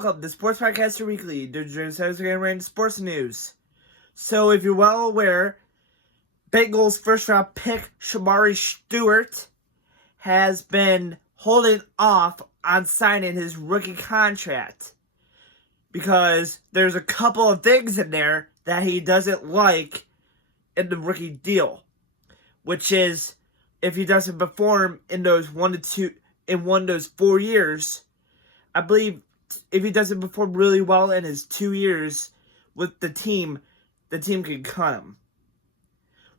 Welcome to Sports Podcaster Weekly, the sports news. So, if you're well aware, Bengals first round pick Shamari Stewart has been holding off on signing his rookie contract because there's a couple of things in there that he doesn't like in the rookie deal, which is if he doesn't perform in those 4 years. I believe if he doesn't perform really well in his 2 years with the team can cut him.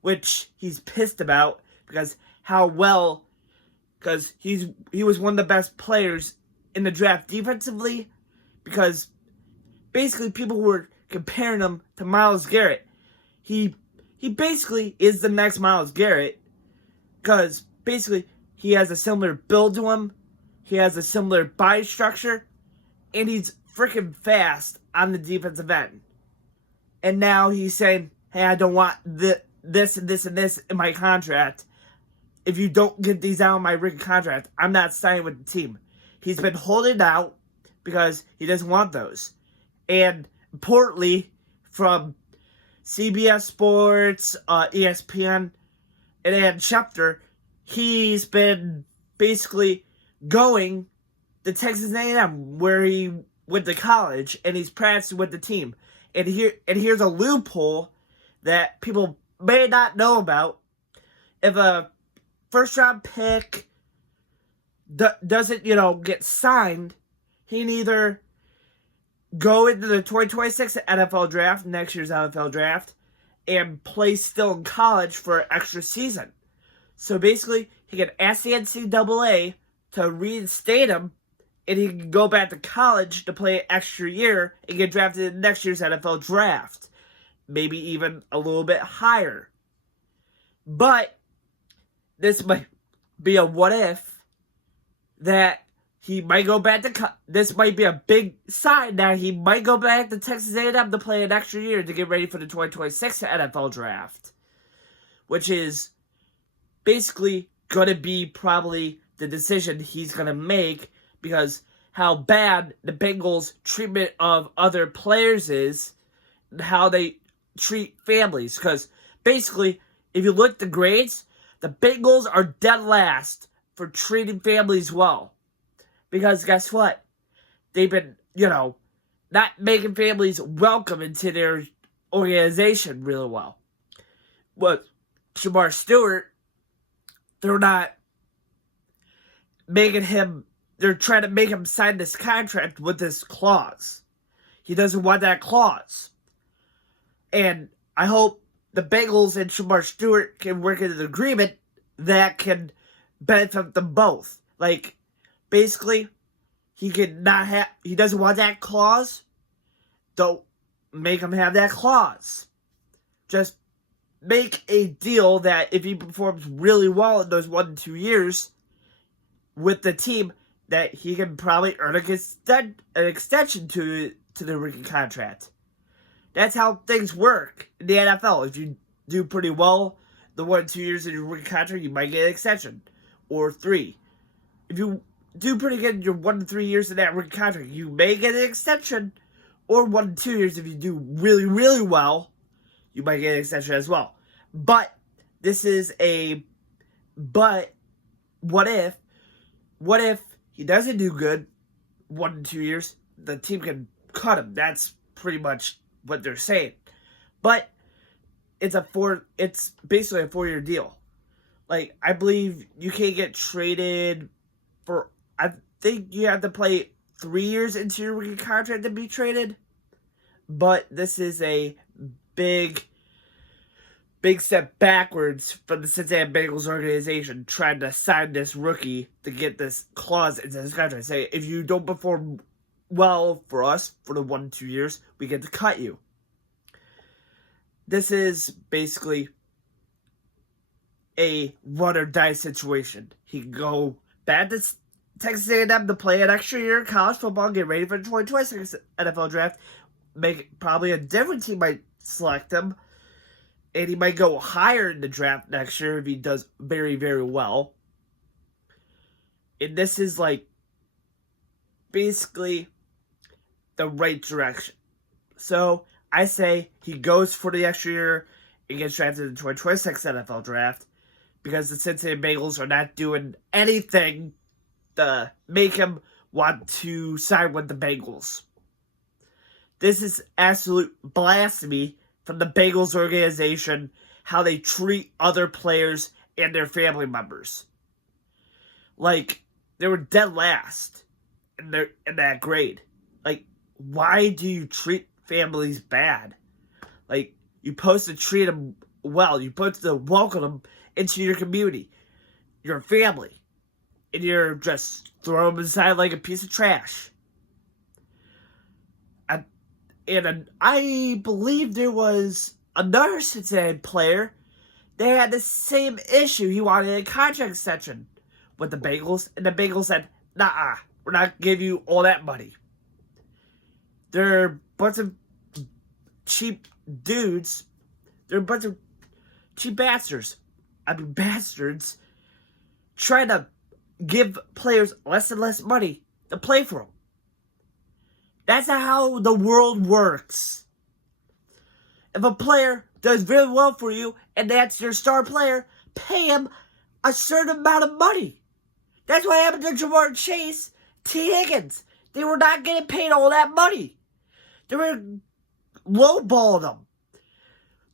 Which he's pissed about because he was one of the best players in the draft defensively, because basically people were comparing him to Myles Garrett. He basically is the next Myles Garrett because basically he has a similar build to him. He has a similar body structure, and he's freaking fast on the defensive end. And now he's saying, hey, I don't want this and this and this in my contract. If you don't get these out of my rookie contract, I'm not signing with the team. He's been holding out because he doesn't want those. And importantly, from CBS Sports, ESPN, and Adam Schefter, he's been basically going to Texas A&M, where he went to college, and he's practicing with the team. And here's a loophole that people may not know about. If a first-round pick doesn't, get signed, he can either go into the 2026 NFL draft, next year's NFL draft, and play still in college for an extra season. So basically, he can ask the NCAA to reinstate him, and he can go back to college to play an extra year and get drafted in next year's NFL draft. Maybe even a little bit higher. But this might be a what if that he might go back to this might be a big sign that he might go back to Texas A&M to play an extra year to get ready for the 2026 NFL draft, which is basically going to be probably the decision he's going to make, because how bad the Bengals' treatment of other players is, and how they treat families. Because basically, if you look at the grades, the Bengals are dead last for treating families well. Because guess what? They've been, not making families welcome into their organization really well. But Shamar Stewart, they're trying to make him sign this contract with this clause. He doesn't want that clause. And I hope the Bengals and Shamar Stewart can work in an agreement that can benefit them both. Like, basically, he doesn't want that clause. Don't make him have that clause. Just make a deal that if he performs really well in those 1 to 2 years with the team, that he can probably earn an extension to the rookie contract. That's how things work in the NFL. If you do pretty well the 1 to 2 years in your rookie contract, you might get an extension. Or 3. If you do pretty good in your 1 to 3 years in that rookie contract, you may get an extension. Or 1 to 2 years, if you do really, really well, you might get an extension as well. But this is what if he doesn't do good 1 to 2 years, the team can cut him. That's pretty much what they're saying. But it's basically a 4-year deal. Like, I believe you can't get traded for, I think you have to play 3 years into your rookie contract to be traded. But this is a big step backwards from the Cincinnati Bengals organization trying to sign this rookie to get this clause into his contract. Say, if you don't perform well for us for the 1 to 2 years, we get to cut you. This is basically a run or die situation. He can go back to Texas A&M to play an extra year in college football, get ready for the 2026 NFL draft. Probably a different team might select him, and he might go higher in the draft next year if he does very, very well. And this is like basically the right direction. So I say he goes for the extra year and gets drafted in the 2026 NFL draft because the Cincinnati Bengals are not doing anything to make him want to sign with the Bengals. This is absolute blasphemy from the Bengals organization, how they treat other players and their family members. Like, they were dead last in that grade. Like, why do you treat families bad? Like, you're supposed to treat them well. You're supposed to welcome them into your community, your family. And you're just throw them inside like a piece of trash. And I believe there was another Cincinnati player that had the same issue. He wanted a contract extension with the Bengals, and the Bengals said, "Nah, we're not giving you all that money." They're a bunch of cheap dudes. They're a bunch of cheap bastards. Bastards trying to give players less and less money to play for them. That's not how the world works. If a player does very well for you and that's your star player, pay him a certain amount of money. That's what happened to Jamar Chase, T. Higgins. They were not getting paid all that money. They were lowballing them.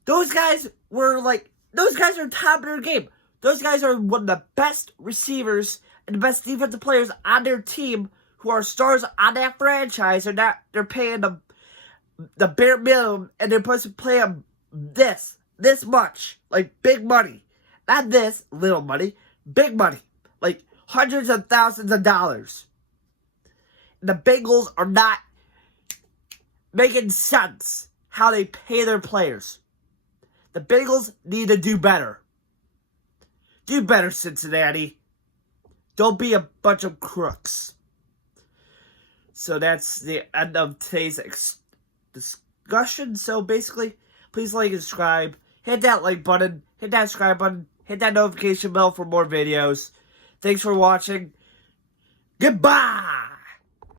Those guys are top of their game. Those guys are one of the best receivers and the best defensive players on their team who are stars on that franchise. They're paying them the bare minimum, and they're supposed to pay them this much. Like, big money. Not this little money. Big money. Like, hundreds of thousands of dollars. And the Bengals are not making sense how they pay their players. The Bengals need to do better. Do better, Cincinnati. Don't be a bunch of crooks. So that's the end of today's discussion. So basically, please like and subscribe. Hit that like button. Hit that subscribe button. Hit that notification bell for more videos. Thanks for watching. Goodbye!